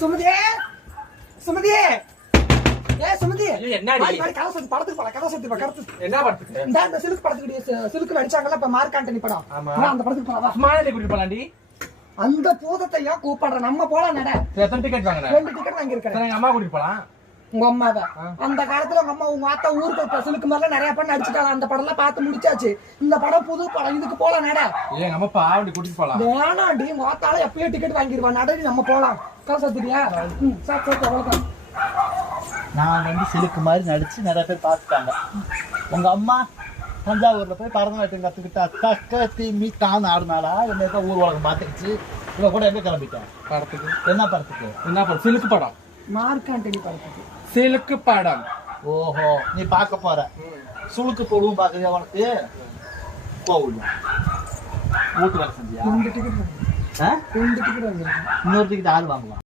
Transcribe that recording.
சுமதி சுமதி சுமதி என்னடி கதை சொல்லி படத்துக்கு போலாம். கதை சொல்லி கடத்து என்ன படத்துக்கு? இந்த சிலுக்கு படத்துக்கு சிலுக்கு நடிச்சாங்கல்ல இப்ப மார்க் ஆண்டனி படம். அந்த படத்துக்கு போலாம். சும்மாவே கூட்டிட்டு போலாண்டி. அந்த பூதத்தை ஏன் கூப்பிடுற? நம்ம போலாம் நட. எத்தனை டிக்கெட் வாங்குற? 2 டிக்கெட் வாங்கி இருக்கேன். எங்க அம்மா கூட்டிட்டு போலாம். உங்க அம்மாவை அந்த காலத்துல உங்க அம்மா உங்க ஆத்தா ஊருக்கு சிலுக்கு மேல நிறைய படம் நடிச்சுட்டாங்க. அந்த படம் எல்லாம் பார்த்து முடிச்சாச்சு. இந்த படம் புது படம். இதுக்கு போலாம் நட. எங்க அம்மா பாவண்டி கூட்டிட்டு போலாம். வேணாண்டி உங்க ஆத்தால எப்பயோ டிக்கெட் வாங்கிடுவா. நடடி நம்ம போலாம். காசு சத்திரியா? சாப்பிட்டு நான் வந்து சிலுக்கு மாதிரி நடிச்சு நிறைய பேர் பார்த்துட்டாங்க. உங்க அம்மா தஞ்சாவூர்ல போய் பரதநாட்டியம் கத்துக்கிட்டா தக்கத்தி மீட்டான்னு ஆடுனாலா என்ன ஊர் உலகம் பார்த்துக்கிச்சு. இவ கூட எங்க கிளம்பிட்டேன் படத்துக்கு. என்ன படத்துக்கு? என்ன படம்? சிலுக்கு படம். மார்க் ஆண்டனி படத்துக்கு. சிலுக்கு படம். ஓஹோ, நீ பார்க்க போற. சுளுக்கு தொழுவும் பாக்குறியா? உனக்கு போகல வீட்டு வேலை செஞ்சியா? 2 டிக்கெட் வாங்கி. 2 டிக்கெட் வாங்கி. இன்னொரு டிக்கெட் ஆள் வாங்கலாம்.